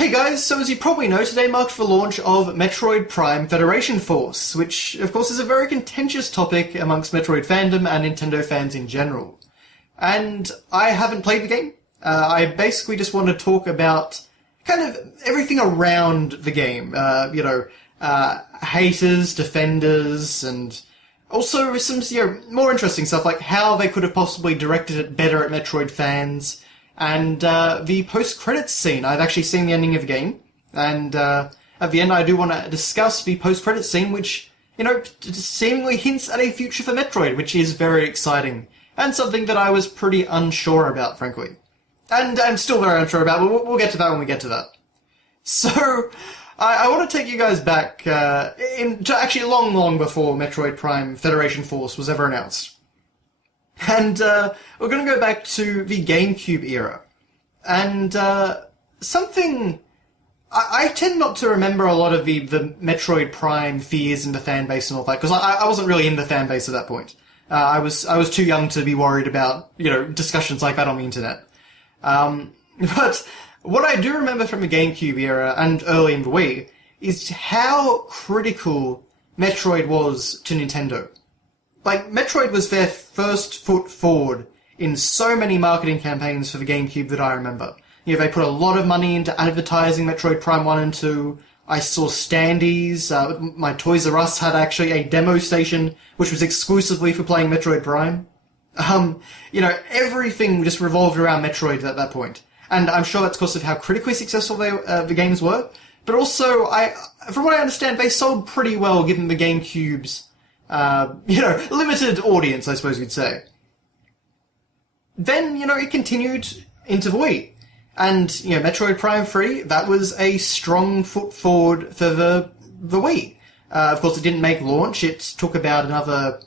Hey guys, so as you probably know, today marked the launch of Metroid Prime Federation Force, which of course is a very contentious topic amongst Metroid fandom and Nintendo fans in general. And I haven't played the game. I basically just want to talk about kind of everything around the game. Haters, defenders, and also some more interesting stuff like how they could have possibly directed it better at Metroid fans. And the post-credits scene. I've actually seen the ending of the game, and at the end I do want to discuss the post-credits scene, which, seemingly hints at a future for Metroid, which is very exciting, and something that I was pretty unsure about, frankly. And I'm still very unsure about, but we'll get to that when we get to that. So, I want to take you guys back to actually long before Metroid Prime Federation Force was ever announced. And we're going to go back to the GameCube era. And something... I tend not to remember a lot of the Metroid Prime fears in the fan base and all that, because I wasn't really in the fan base at that point. I was too young to be worried about, discussions like that on the internet. But what I do remember from the GameCube era and early in the Wii is how critical Metroid was to Nintendo. Like, Metroid was their first foot forward in so many marketing campaigns for the GameCube that I remember. They put a lot of money into advertising Metroid Prime 1 and 2. I saw standees. My Toys R Us had actually a demo station, which was exclusively for playing Metroid Prime. Everything just revolved around Metroid at that point. And I'm sure that's because of how critically successful the games were. But also, from what I understand, they sold pretty well given the GameCube's limited audience, I suppose you'd say. Then, it continued into the Wii. And, Metroid Prime 3, that was a strong foot forward for the Wii. Of course, it didn't make launch. It took about another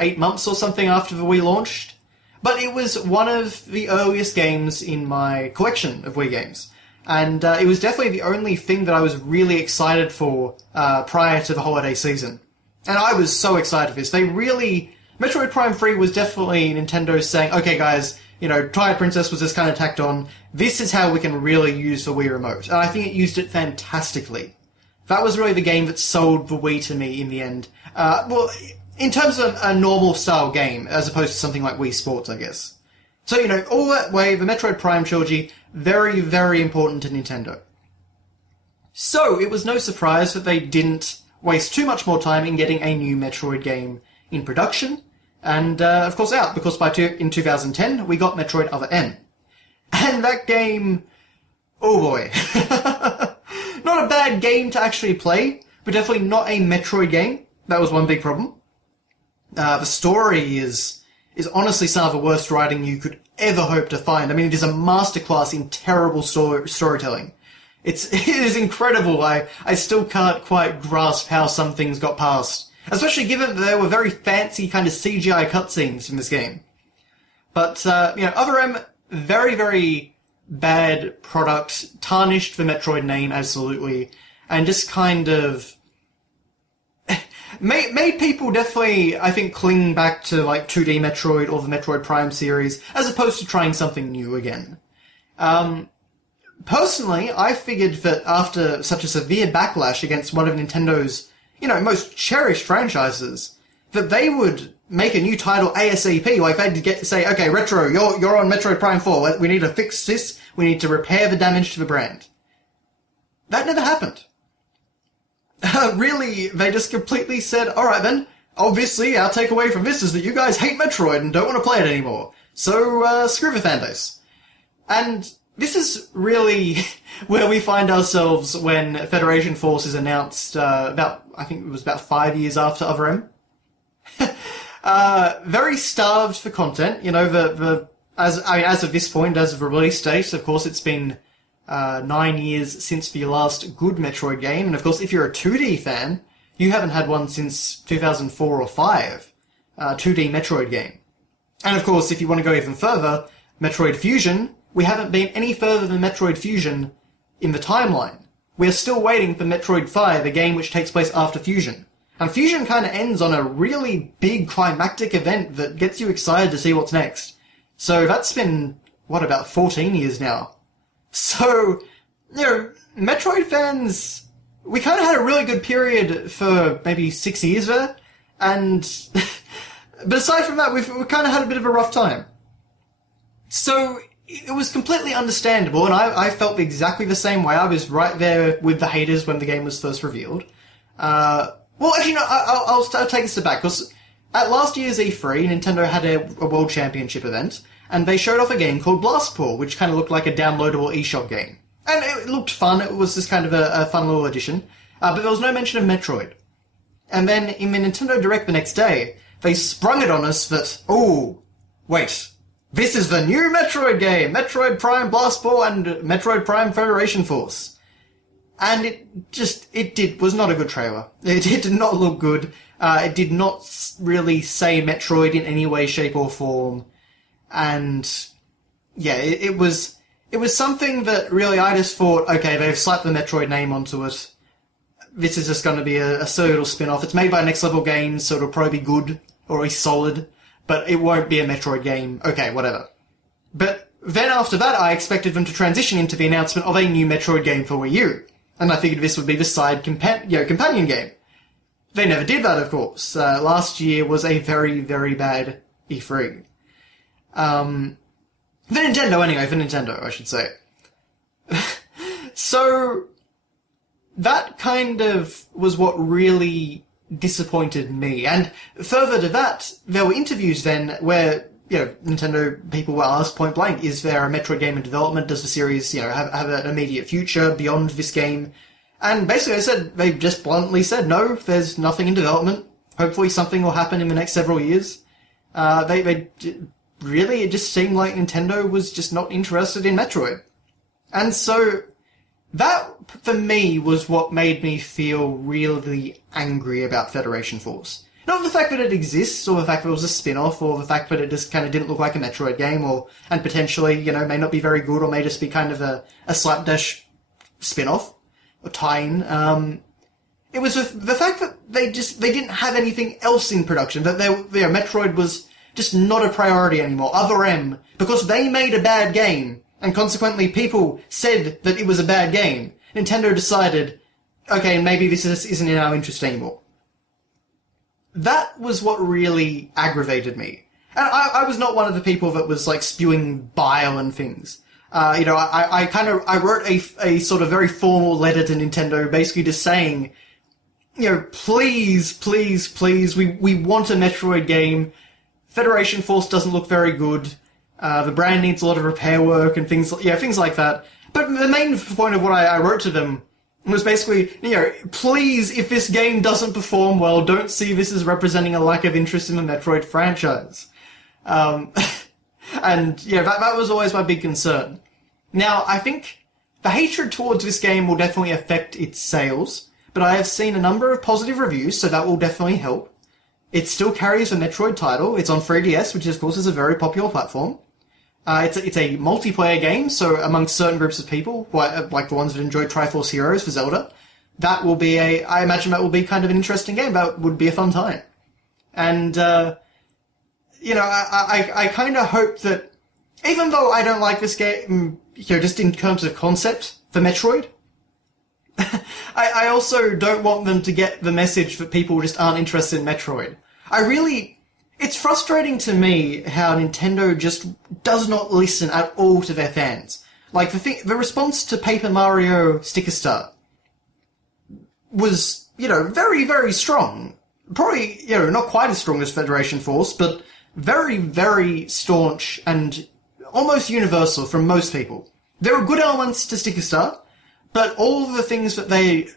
8 months or something after the Wii launched. But it was one of the earliest games in my collection of Wii games. And it was definitely the only thing that I was really excited for prior to the holiday season. And I was so excited for this. Metroid Prime 3 was definitely Nintendo saying, okay guys, Twilight Princess was just kind of tacked on. This is how we can really use the Wii Remote. And I think it used it fantastically. That was really the game that sold the Wii to me in the end. In terms of a normal style game, as opposed to something like Wii Sports, I guess. So, all that way, the Metroid Prime trilogy, very, very important to Nintendo. So, it was no surprise that they didn't waste too much more time in getting a new Metroid game in production, and of course out, because in 2010 we got Metroid Other M. And that game, oh boy. Not a bad game to actually play, but definitely not a Metroid game. That was one big problem. The story is honestly some of the worst writing you could ever hope to find. I mean, it is a masterclass in terrible storytelling. It is incredible. I still can't quite grasp how some things got past. Especially given that there were very fancy kind of CGI cutscenes in this game. But, Other M, very, very bad product, tarnished the Metroid name, absolutely, and just kind of made people definitely, I think, cling back to, 2D Metroid or the Metroid Prime series, as opposed to trying something new again. Personally, I figured that after such a severe backlash against one of Nintendo's, most cherished franchises, that they would make a new title ASAP. They'd say, okay, Retro, you're on Metroid Prime 4. We need to fix this. We need to repair the damage to the brand. That never happened. Really, they just completely said, alright then, obviously our takeaway from this is that you guys hate Metroid and don't want to play it anymore. So, screw the fanbase. And this is really where we find ourselves when Federation Force is announced I think it was about 5 years after Other M. Very starved for content. As of this point, as of the release date, of course, it's been 9 years since the last good Metroid game. And of course, if you're a 2D fan, you haven't had one since 2004 or 5, 2D Metroid game. And of course, if you want to go even further, Metroid Fusion, we haven't been any further than Metroid Fusion in the timeline. We are still waiting for Metroid 5, a game which takes place after Fusion. And Fusion kind of ends on a really big climactic event that gets you excited to see what's next. So that's been, about 14 years now. So, Metroid fans, we kind of had a really good period for maybe 6 years there, and but aside from that, we kind of had a bit of a rough time. So it was completely understandable, and I felt exactly the same way. I was right there with the haters when the game was first revealed. Well, actually, no, I'll take a step back, because at last year's E3, Nintendo had a World Championship event, and they showed off a game called Blastpool, which kind of looked like a downloadable eShop game. And it looked fun, it was just kind of a fun little addition, but there was no mention of Metroid. And then in the Nintendo Direct the next day, they sprung it on us that, oh, wait, this is the new Metroid game, Metroid Prime Blastpool and Metroid Prime Federation Force. And it was not a good trailer. It did not look good. It did not really say Metroid in any way, shape, or form. And yeah, it was something that really I just thought, okay, they've slapped the Metroid name onto it. This is just going to be a silly little spin-off. It's made by Next Level Games, so it'll probably be good, or at least solid, but it won't be a Metroid game. Okay, whatever. But then after that, I expected them to transition into the announcement of a new Metroid game for Wii U. And I figured this would be the side companion game. They never did that, of course. Last year was a very, very bad E3. For Nintendo, I should say. So, that kind of was what really disappointed me. And further to that, there were interviews then where, Nintendo people were asked point blank, is there a Metroid game in development? Does the series, have an immediate future beyond this game? And basically they just bluntly said, no, there's nothing in development. Hopefully something will happen in the next several years. Really, it just seemed like Nintendo was just not interested in Metroid. And so, that, for me, was what made me feel really angry about Federation Force. Not the fact that it exists, or the fact that it was a spin-off, or the fact that it just kind of didn't look like a Metroid game, and potentially, may not be very good, or may just be kind of a slapdash spin-off, or tie-in. It was the fact that they didn't have anything else in production, that Metroid was just not a priority anymore, other M, because they made a bad game, and consequently people said that it was a bad game. Nintendo decided, okay, maybe this isn't in our interest anymore. That was what really aggravated me. And I was not one of the people that was, spewing bile and things. I wrote a sort of very formal letter to Nintendo, basically just saying, please, please, please, we want a Metroid game. Federation Force doesn't look very good. The brand needs a lot of repair work and things like that. But the main point of what I wrote to them was basically, please, if this game doesn't perform well, don't see this as representing a lack of interest in the Metroid franchise. And, that was always my big concern. Now, I think the hatred towards this game will definitely affect its sales, but I have seen a number of positive reviews, so that will definitely help. It still carries the Metroid title. It's on 3DS, which of course is a very popular platform. It's a multiplayer game, so amongst certain groups of people, like the ones that enjoy Triforce Heroes for Zelda, I imagine that will be kind of an interesting game. That would be a fun time. And, I kind of hope that, even though I don't like this game, just in terms of concept for Metroid, I also don't want them to get the message that people just aren't interested in Metroid. It's frustrating to me how Nintendo just does not listen at all to their fans. The response to Paper Mario Sticker Star was, very, very strong. Probably, not quite as strong as Federation Force, but very, very staunch and almost universal from most people. There were good elements to Sticker Star, but all the things that they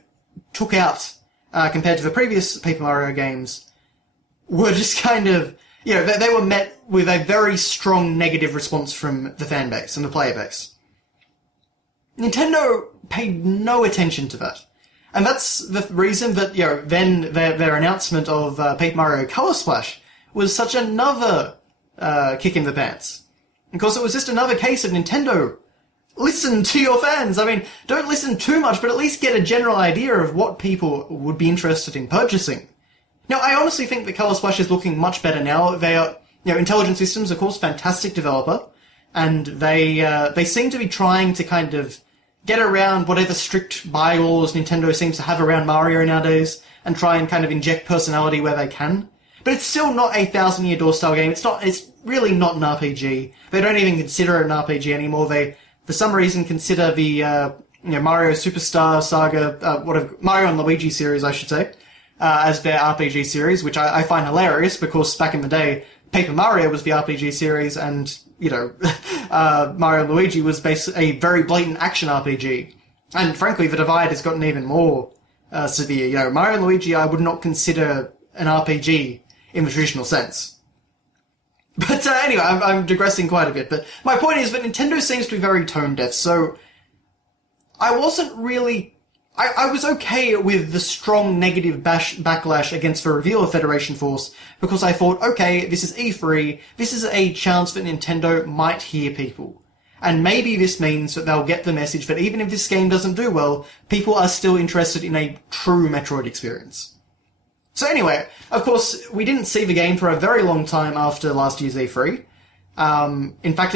took out, compared to the previous Paper Mario games, were just kind of, they were met with a very strong negative response from the fan base and the player base. Nintendo paid no attention to that. And that's the reason that, then their announcement of Paper Mario Color Splash was such another kick in the pants. Of course, it was just another case of Nintendo, listen to your fans. I mean, don't listen too much, but at least get a general idea of what people would be interested in purchasing. Now, I honestly think that Color Splash is looking much better now. They are, Intelligent Systems, of course, fantastic developer, and they seem to be trying to kind of get around whatever strict bylaws Nintendo seems to have around Mario nowadays, and try and kind of inject personality where they can. But it's still not a Thousand Year Door style game. It's really not an RPG. They don't even consider it an RPG anymore. They, for some reason, consider the Mario Superstar Saga, Mario and Luigi series, I should say, as their RPG series, which I find hilarious because back in the day, Paper Mario was the RPG series, and Mario and Luigi was basically a very blatant action RPG. And frankly, the divide has gotten even more severe. Mario and Luigi, I would not consider an RPG in the traditional sense. But anyway, I'm digressing quite a bit. But my point is that Nintendo seems to be very tone deaf, so I wasn't really... I was okay with the strong negative backlash against the reveal of Federation Force, because I thought, okay, this is E3, this is a chance that Nintendo might hear people. And maybe this means that they'll get the message that even if this game doesn't do well, people are still interested in a true Metroid experience. So anyway, of course, we didn't see the game for a very long time after last year's E3. In fact,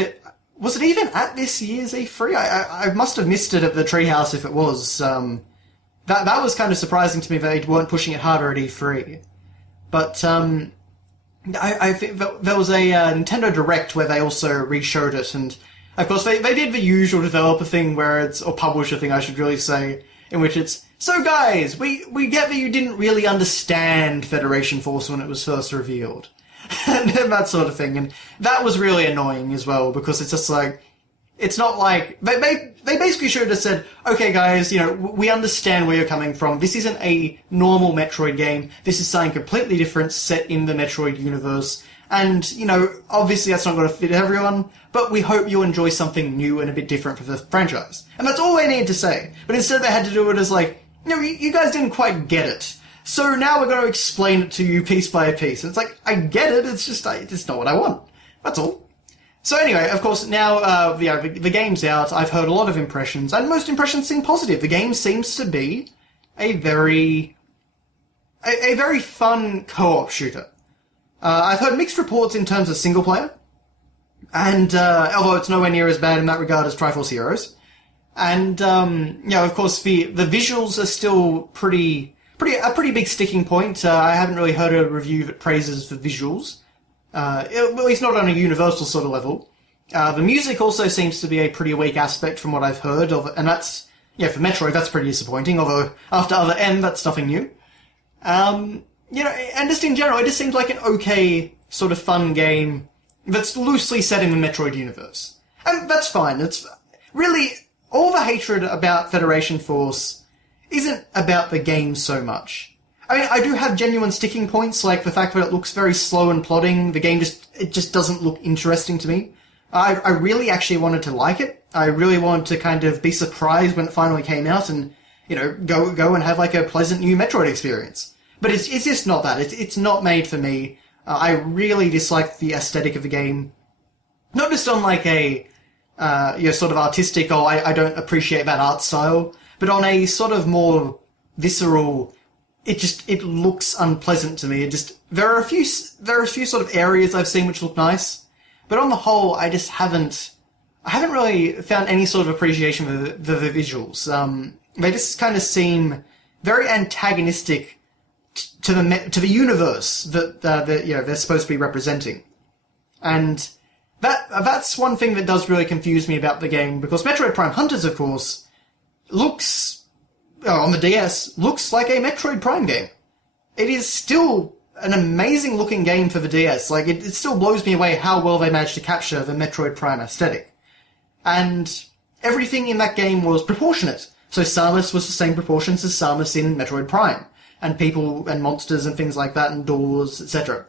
was it even at this year's E3? I must have missed it at the Treehouse if it was. That was kind of surprising to me that they weren't pushing it harder at E3. But I think there was a Nintendo Direct where they also re-showed it, and of course they did the usual developer thing or publisher thing I should really say, in which it's, so guys, we get that you didn't really understand Federation Force when it was first revealed. And that sort of thing. And that was really annoying as well, because it's just like, it's not like, they basically should have said, okay guys, we understand where you're coming from. This isn't a normal Metroid game. This is something completely different set in the Metroid universe. And, obviously that's not going to fit everyone, but we hope you enjoy something new and a bit different for the franchise. And that's all they needed to say. But instead they had to do it as like, you guys didn't quite get it. So now we're going to explain it to you piece by piece. And it's like, I get it, it's just, it's not what I want. That's all. So anyway, of course, now the game's out. I've heard a lot of impressions, and most impressions seem positive. The game seems to be a very fun co-op shooter. I've heard mixed reports in terms of single player, and although it's nowhere near as bad in that regard as Triforce Heroes. And of course, the visuals are still a pretty big sticking point. I haven't really heard a review that praises the visuals. At least not on a universal sort of level. The music also seems to be a pretty weak aspect from what I've heard of, and that's, for Metroid, that's pretty disappointing, although after Other M, that's nothing new. And just in general, it just seems like an okay sort of fun game that's loosely set in the Metroid universe. And that's fine. It's really, all the hatred about Federation Force isn't about the game so much. I mean, I do have genuine sticking points, like the fact that it looks very slow and plodding. The game just doesn't look interesting to me. I really actually wanted to like it. I really wanted to kind of be surprised when it finally came out and, go and have like a pleasant new Metroid experience. But it's just not that. It's not made for me. I really dislike the aesthetic of the game. Not just on like a, sort of artistic, I don't appreciate that art style, but on a sort of more visceral, it looks unpleasant to me. There are a few sort of areas I've seen which look nice, but on the whole, I haven't really found any sort of appreciation for the visuals. They just kind of seem very antagonistic to the universe that they're supposed to be representing. And that's one thing that does really confuse me about the game, because Metroid Prime Hunters, of course, on the DS, looks like a Metroid Prime game. It is still an amazing looking game for the DS. Like, it still blows me away how well they managed to capture the Metroid Prime aesthetic. And everything in that game was proportionate. So Samus was the same proportions as Samus in Metroid Prime. And people and monsters and things like that, and doors, etc.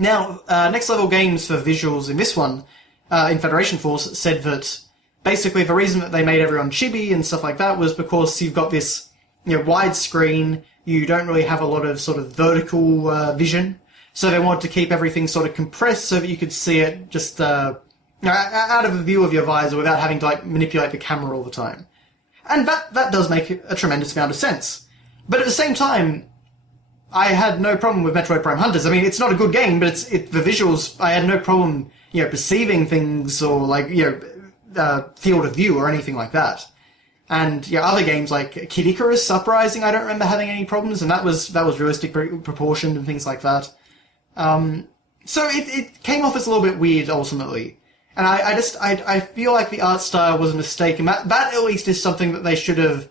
Now, Next Level Games for visuals in this one, in Federation Force, said that basically the reason that they made everyone chibi and stuff like that was because you've got this, wide screen, you don't really have a lot of sort of vertical vision, so they wanted to keep everything sort of compressed so that you could see it just out of the view of your visor without having to manipulate the camera all the time. And that does make a tremendous amount of sense. But at the same time, I had no problem with Metroid Prime Hunters. I mean, it's not a good game, but the visuals, I had no problem, perceiving things or field of view or anything like that. And other games like Kid Icarus Uprising, I don't remember having any problems, and that was realistic proportioned and things like that. So it came off as a little bit weird ultimately. And I feel like the art style was a mistake, and that at least is something that they should have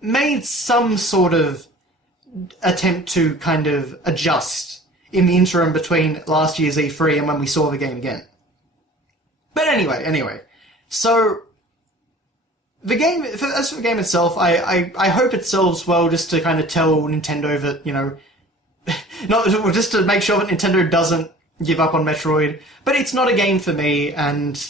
made some sort of attempt to kind of adjust in the interim between last year's E3 and when we saw the game again. But anyway, so the game, as for the game itself, I hope it sells well, just to kind of tell Nintendo that, not just to make sure that Nintendo doesn't give up on Metroid. But it's not a game for me, and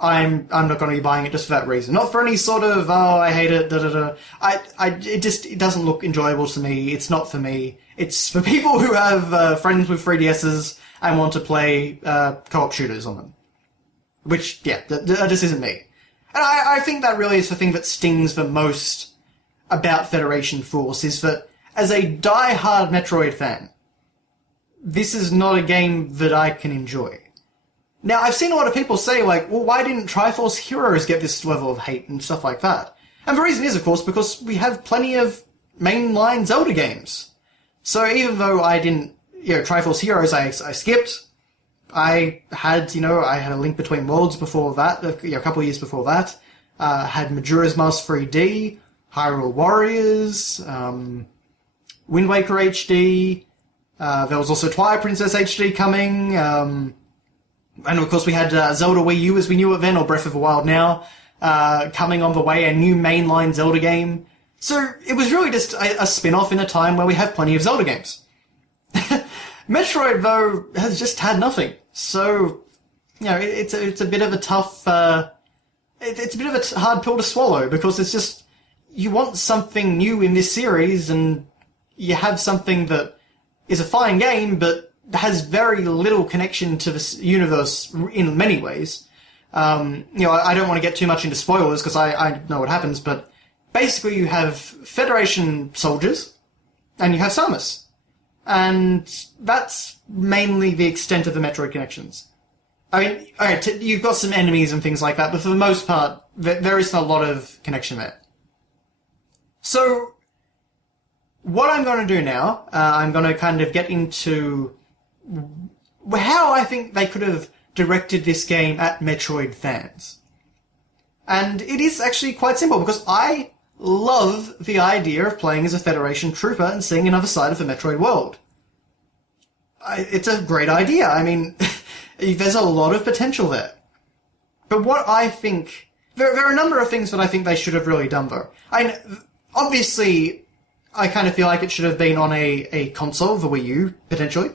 I'm not going to be buying it just for that reason. Not for any sort of, I hate it, it doesn't look enjoyable to me. It's not for me. It's for people who have friends with 3DSs and want to play co-op shooters on them. Which, that just isn't me. And I think that really is the thing that stings the most about Federation Force, is that as a die-hard Metroid fan, this is not a game that I can enjoy. Now, I've seen a lot of people say, like, well, why didn't Triforce Heroes get this level of hate and stuff like that? And the reason is, of course, because we have plenty of mainline Zelda games. So even though I didn't, Triforce Heroes I skipped, I had a Link Between Worlds before that, a couple of years before that. Had Majora's Mask 3D, Hyrule Warriors, Wind Waker HD. There was also Twilight Princess HD coming. And of course we had Zelda Wii U as we knew it then, or Breath of the Wild now, coming on the way, a new mainline Zelda game. So it was really just a spin-off in a time where we have plenty of Zelda games. Metroid, though, has just had nothing. So, it's a bit of a tough, it's a bit of a hard pill to swallow, because it's just, you want something new in this series, and you have something that is a fine game, but has very little connection to this universe in many ways. I don't want to get too much into spoilers, because I know what happens, but basically you have Federation soldiers, and you have Samus. And that's mainly the extent of the Metroid connections. I mean, alright, you've got some enemies and things like that, but for the most part, there isn't a lot of connection there. So, what I'm going to do now, I'm going to kind of get into how I think they could have directed this game at Metroid fans. And it is actually quite simple, because I love the idea of playing as a Federation trooper and seeing another side of the Metroid world. It's a great idea. I mean, there's a lot of potential there. But what I think... There are a number of things that I think they should have really done, though. Obviously, I kind of feel like it should have been on a console, the Wii U, potentially,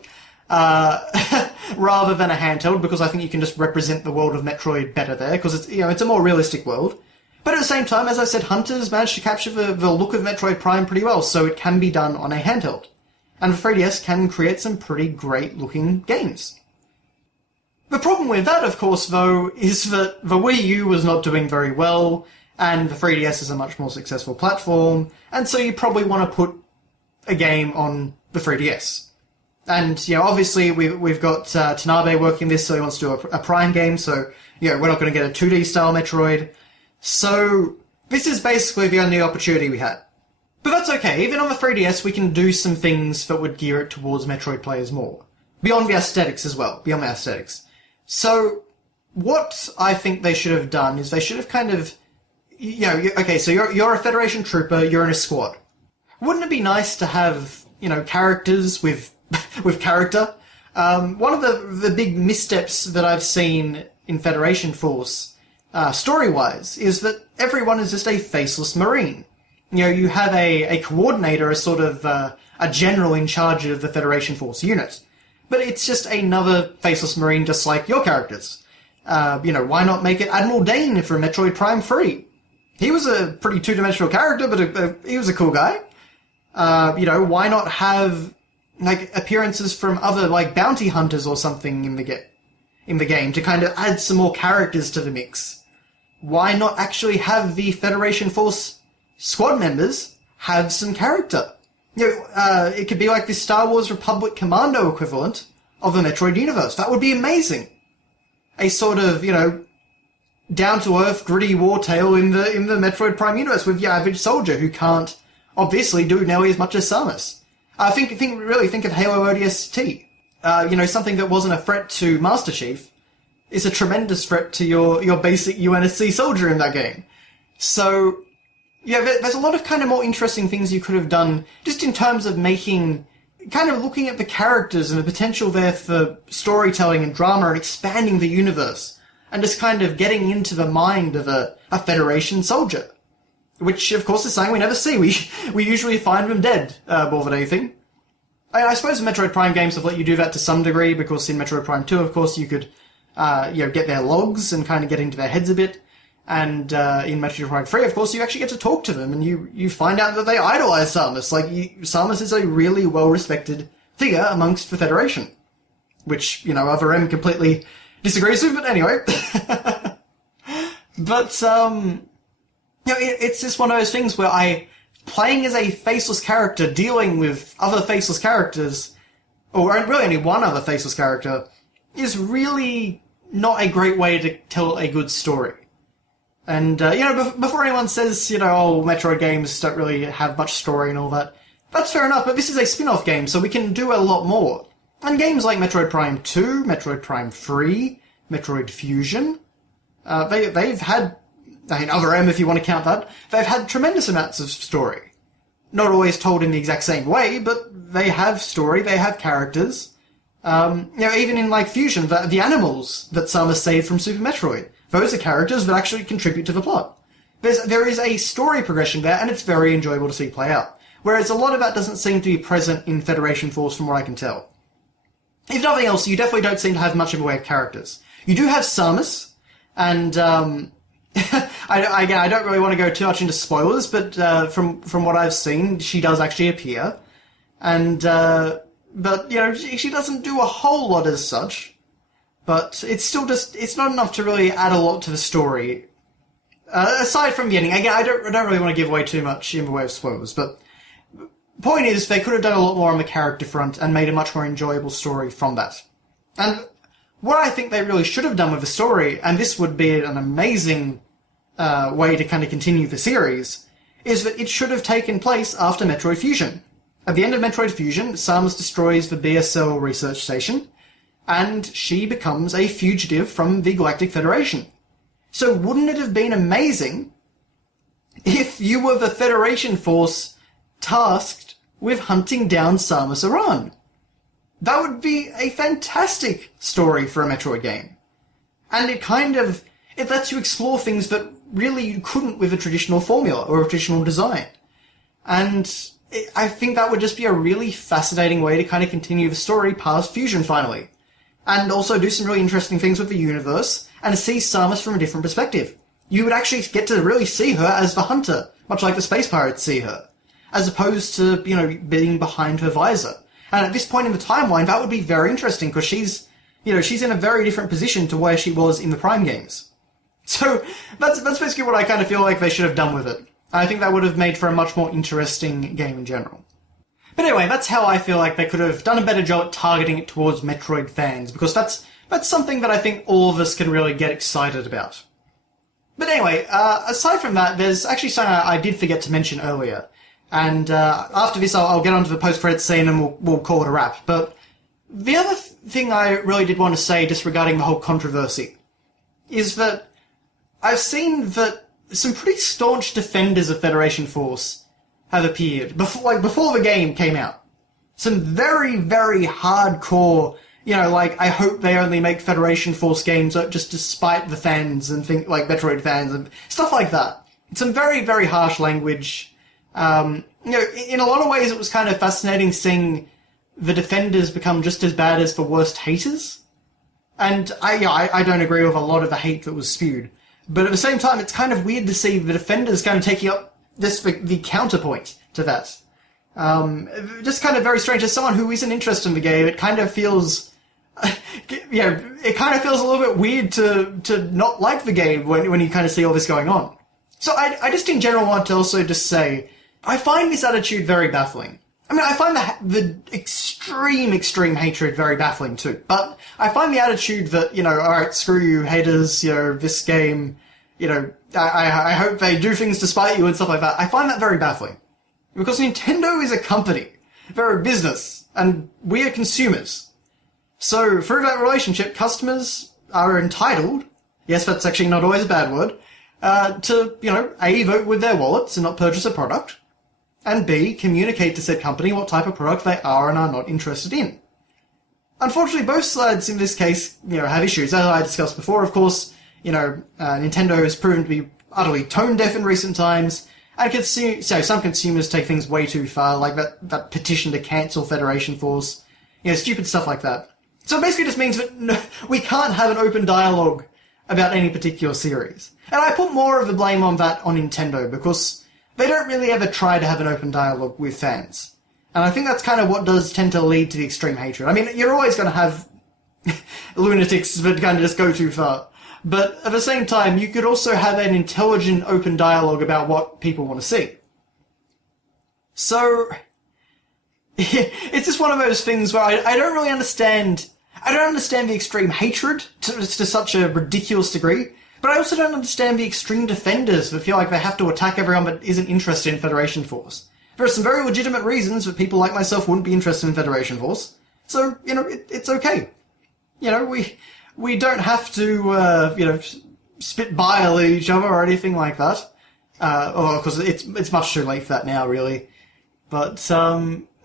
rather than a handheld, because I think you can just represent the world of Metroid better there, because it's a more realistic world. But at the same time, as I said, Hunters managed to capture the look of Metroid Prime pretty well, so it can be done on a handheld. And the 3DS can create some pretty great-looking games. The problem with that, of course, though, is that the Wii U was not doing very well, and the 3DS is a much more successful platform, and so you probably want to put a game on the 3DS. And, obviously we've got Tanabe working this, so he wants to do a Prime game, so, we're not going to get a 2D-style Metroid. So, this is basically the only opportunity we had. But that's okay, even on the 3DS we can do some things that would gear it towards Metroid players more. Beyond the aesthetics as well, beyond the aesthetics. So, what I think they should have done is they should have kind of... okay, so you're a Federation trooper, you're in a squad. Wouldn't it be nice to have, characters with with character? One of the big missteps that I've seen in Federation Force, story-wise, is that everyone is just a faceless Marine. You have a coordinator, a sort of a general in charge of the Federation Force unit. But it's just another faceless Marine just like your characters. Why not make it Admiral Dane from Metroid Prime 3? He was a pretty two-dimensional character, but he was a cool guy. Why not have appearances from other bounty hunters or something in the game to kind of add some more characters to the mix? Why not actually have the Federation Force squad members have some character? It could be like the Star Wars Republic Commando equivalent of the Metroid universe. That would be amazing. A sort of, down-to-earth, gritty war tale in the Metroid Prime universe with your average soldier who can't obviously do nearly as much as Samus. Really think of Halo ODST. Something that wasn't a threat to Master Chief is a tremendous threat to your basic UNSC soldier in that game. So, yeah, there's a lot of kind of more interesting things you could have done just in terms of looking at the characters and the potential there for storytelling and drama and expanding the universe and just kind of getting into the mind of a Federation soldier. Which, of course, is something we never see. We usually find them dead, more than anything. I suppose the Metroid Prime games have let you do that to some degree, because in Metroid Prime 2, of course, you could, get their logs and kind of get into their heads a bit. And, in Metroid Prime 3, of course, you actually get to talk to them, and you find out that they idolize Samus. Samus is a really well-respected figure amongst the Federation. Which, Other M completely disagrees with, but anyway. But, it's just one of those things where playing as a faceless character, dealing with other faceless characters, or really only one other faceless character, is really not a great way to tell a good story. And, before anyone says, Metroid games don't really have much story and all that, that's fair enough, but this is a spin-off game, so we can do a lot more. And games like Metroid Prime 2, Metroid Prime 3, Metroid Fusion, they've had, Other M if you want to count that, they've had tremendous amounts of story. Not always told in the exact same way, but they have story, they have characters. Even in, Fusion, the animals that Samus saved from Super Metroid, those are characters that actually contribute to the plot. There is a story progression there, and it's very enjoyable to see play out. Whereas a lot of that doesn't seem to be present in Federation Force from what I can tell. If nothing else, you definitely don't seem to have much of a way of characters. You do have Samus, and, I don't really want to go too much into spoilers, but from what I've seen, she does actually appear. And, she doesn't do a whole lot as such. But it's still it's not enough to really add a lot to the story. Aside from the ending, again, I don't really want to give away too much in the way of spoilers, but point is, they could have done a lot more on the character front and made a much more enjoyable story from that. And what I think they really should have done with the story, and this would be an amazing way to kind of continue the series, is that it should have taken place after Metroid Fusion. At the end of Metroid Fusion, Samus destroys the BSL research station, and she becomes a fugitive from the Galactic Federation. So wouldn't it have been amazing if you were the Federation Force tasked with hunting down Samus Aran? That would be a fantastic story for a Metroid game. And it lets you explore things that really you couldn't with a traditional formula or a traditional design. And I think that would just be a really fascinating way to kind of continue the story past Fusion finally. And also do some really interesting things with the universe, and see Samus from a different perspective. You would actually get to really see her as the hunter, much like the Space Pirates see her, as opposed to, being behind her visor. And at this point in the timeline, that would be very interesting, because she's in a very different position to where she was in the Prime games. So, that's basically what I kind of feel like they should have done with it. I think that would have made for a much more interesting game in general. But anyway, that's how I feel like they could have done a better job at targeting it towards Metroid fans, because that's something that I think all of us can really get excited about. But anyway, aside from that, there's actually something I did forget to mention earlier. And after this, I'll get onto the post-credits scene and we'll call it a wrap. But the other thing I really did want to say, just regarding the whole controversy, is that I've seen that some pretty staunch defenders of Federation Force have appeared before the game came out. Some very, very hardcore, I hope they only make Federation Force games just to spite the fans and think like Metroid fans and stuff like that. Some very, very harsh language. In a lot of ways it was kind of fascinating seeing the defenders become just as bad as the worst haters. And I don't agree with a lot of the hate that was spewed. But at the same time, it's kind of weird to see the defenders kind of taking up the counterpoint to that. Just kind of very strange. As someone who isn't interested in the game, it kind of feels, it kind of feels a little bit weird to not like the game when you kind of see all this going on. So I just in general want to also just say, I find this attitude very baffling. I mean, I find the extreme hatred very baffling too. But I find the attitude that, alright, screw you, haters, this game, I hope they do things to spite you and stuff like that. I find that very baffling. Because Nintendo is a company. They're a business. And we are consumers. So, through that relationship, customers are entitled, yes, that's actually not always a bad word, to, A, vote with their wallets and not purchase a product, and B, communicate to said company what type of product they are and are not interested in. Unfortunately, both sides in this case, have issues. As I discussed before, of course, Nintendo has proven to be utterly tone-deaf in recent times, and some consumers take things way too far, like that petition to cancel Federation Force, stupid stuff like that. So it basically just means that we can't have an open dialogue about any particular series. And I put more of the blame on that on Nintendo, because they don't really ever try to have an open dialogue with fans. And I think that's kind of what does tend to lead to the extreme hatred. I mean, you're always going to have lunatics that kind of just go too far. But at the same time, you could also have an intelligent, open dialogue about what people want to see. So, it's just one of those things where I don't really understand. I don't understand the extreme hatred to such a ridiculous degree, but I also don't understand the extreme defenders that feel like they have to attack everyone that isn't interested in Federation Force. There are some very legitimate reasons that people like myself wouldn't be interested in Federation Force, so, it's okay. We don't have to, spit bile at each other or anything like that. Because it's much too late for that now, really. But,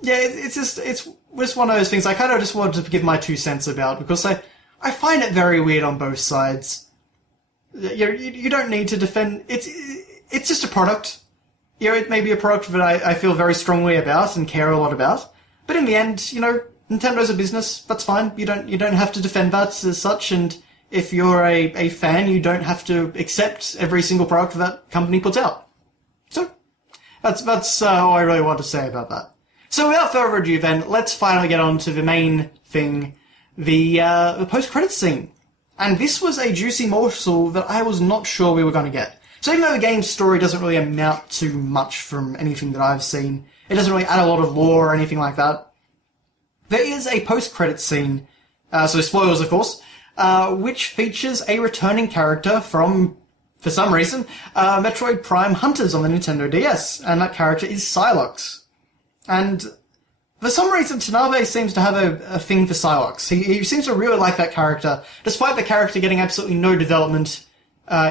it's just one of those things I kind of just wanted to give my 2 cents about, because I find it very weird on both sides. You don't need to defend. It's just a product. It may be a product that I feel very strongly about and care a lot about. But in the end, Nintendo's a business. That's fine. You don't have to defend that as such. And if you're a fan, you don't have to accept every single product that company puts out. So that's all I really want to say about that. So without further ado, then let's finally get on to the main thing, the post-credits scene. And this was a juicy morsel that I was not sure we were going to get. So even though the game's story doesn't really amount to much from anything that I've seen, it doesn't really add a lot of lore or anything like that, there is a post-credits scene, so spoilers of course, which features a returning character from, for some reason, Metroid Prime Hunters on the Nintendo DS, and that character is Psylocke. And for some reason, Tanabe seems to have a thing for Psylocke. He seems to really like that character, despite the character getting absolutely no development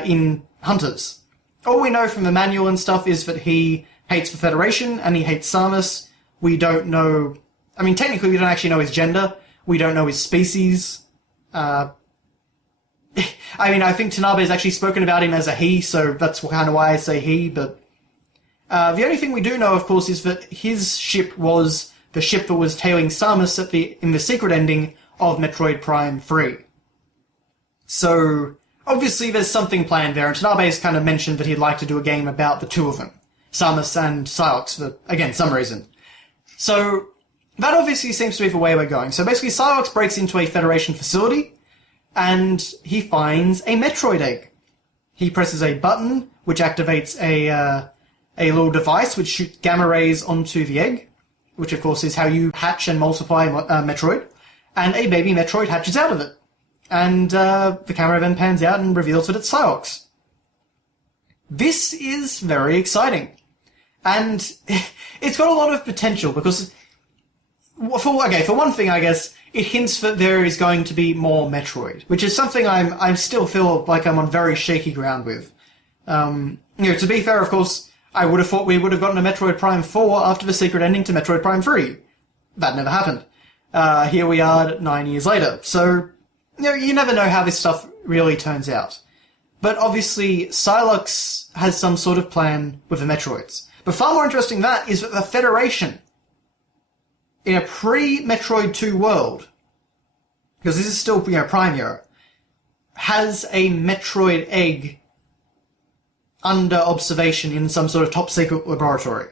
in Hunters. All we know from the manual and stuff is that he hates the Federation, and he hates Samus. We don't know... I mean, technically, we don't actually know his gender. We don't know his species. I think Tanabe's actually spoken about him as a he, so that's kind of why I say he, but... the only thing we do know, of course, is that his ship was the ship that was tailing Samus in the secret ending of Metroid Prime 3. So, obviously there's something planned there, and Tanabe's kind of mentioned that he'd like to do a game about the two of them. Samus and Psylocke, for, again, some reason. So, that obviously seems to be the way we're going. So basically, Psylocke breaks into a Federation facility, and he finds a Metroid egg. He presses a button, which activates a little device which shoots gamma rays onto the egg, which of course is how you hatch and multiply Metroid, and a baby Metroid hatches out of it. And the camera then pans out and reveals that it's Psylocke. This is very exciting. And it's got a lot of potential, because, for one thing, I guess, it hints that there is going to be more Metroid, which is something I still feel like I'm on very shaky ground with. To be fair, of course, I would have thought we would have gotten a Metroid Prime 4 after the secret ending to Metroid Prime 3. That never happened. Here we are 9 years later. So, you never know how this stuff really turns out. But obviously, Psylocke has some sort of plan with the Metroids. But far more interesting than that is that the Federation, in a pre-Metroid 2 world, because this is still, Prime era, has a Metroid egg under observation in some sort of top-secret laboratory.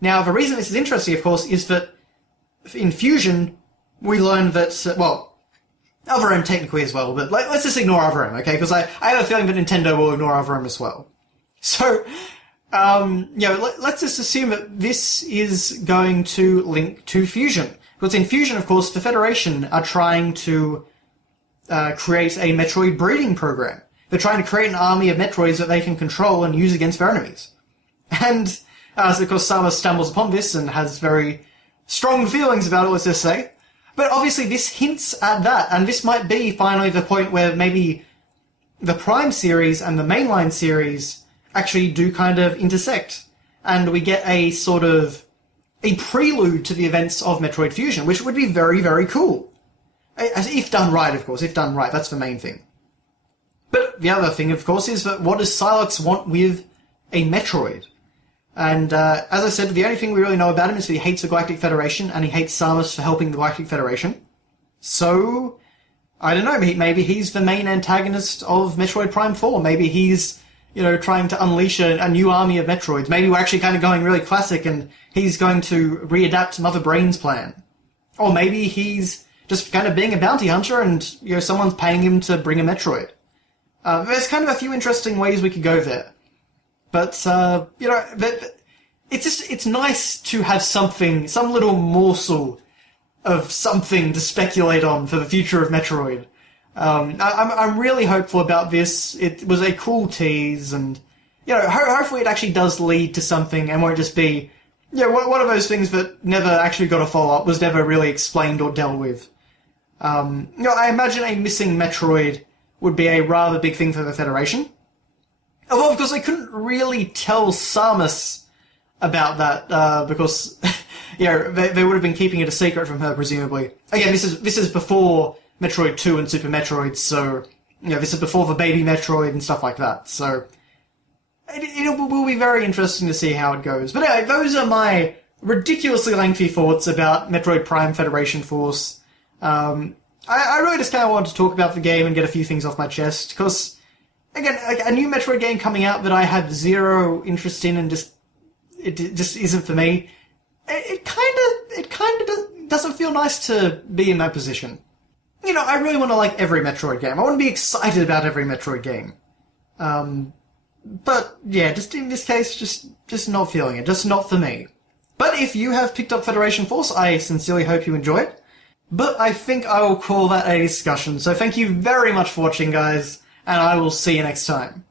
Now, the reason this is interesting, of course, is that in Fusion, we learned that, Other M technically as well, but let's just ignore Other M, okay? Because I have a feeling that Nintendo will ignore Other M as well. So, Let's just assume that this is going to link to Fusion. Because in Fusion, of course, the Federation are trying to create a Metroid breeding program. They're trying to create an army of Metroids that they can control and use against their enemies. And, so of course, Samus stumbles upon this and has very strong feelings about it, let's just say. But obviously this hints at that, and this might be finally the point where maybe the Prime series and the mainline series actually do kind of intersect, and we get a sort of a prelude to the events of Metroid Fusion, which would be very, very cool. If done right, of course, if done right, that's the main thing. But the other thing, of course, is that what does Silex want with a Metroid? And as I said, the only thing we really know about him is that he hates the Galactic Federation, and he hates Samus for helping the Galactic Federation. So, I don't know, maybe he's the main antagonist of Metroid Prime 4. Maybe he's, trying to unleash a new army of Metroids. Maybe we're actually kind of going really classic, and he's going to readapt Mother Brain's plan. Or maybe he's just kind of being a bounty hunter, and, someone's paying him to bring a Metroid. There's kind of a few interesting ways we could go there. But, it's nice to have something, some little morsel of something to speculate on for the future of Metroid. I'm really hopeful about this. It was a cool tease, and, hopefully it actually does lead to something and won't just be, one of those things that never actually got a follow-up, was never really explained or dealt with. I imagine a missing Metroid would be a rather big thing for the Federation. Although, of course, they couldn't really tell Samus about that, because, they would have been keeping it a secret from her, presumably. Again, this is before Metroid 2 and Super Metroid, so, this is before the baby Metroid and stuff like that, so it will be very interesting to see how it goes. But anyway, those are my ridiculously lengthy thoughts about Metroid Prime Federation Force. I really just kind of wanted to talk about the game and get a few things off my chest, because, again, a new Metroid game coming out that I have zero interest in and it just isn't for me, it kind of doesn't feel nice to be in that position. I really want to like every Metroid game. I want to be excited about every Metroid game. But, yeah, just in this case, just not feeling it. Just not for me. But if you have picked up Federation Force, I sincerely hope you enjoy it. But I think I will call that a discussion. So thank you very much for watching, guys, and I will see you next time.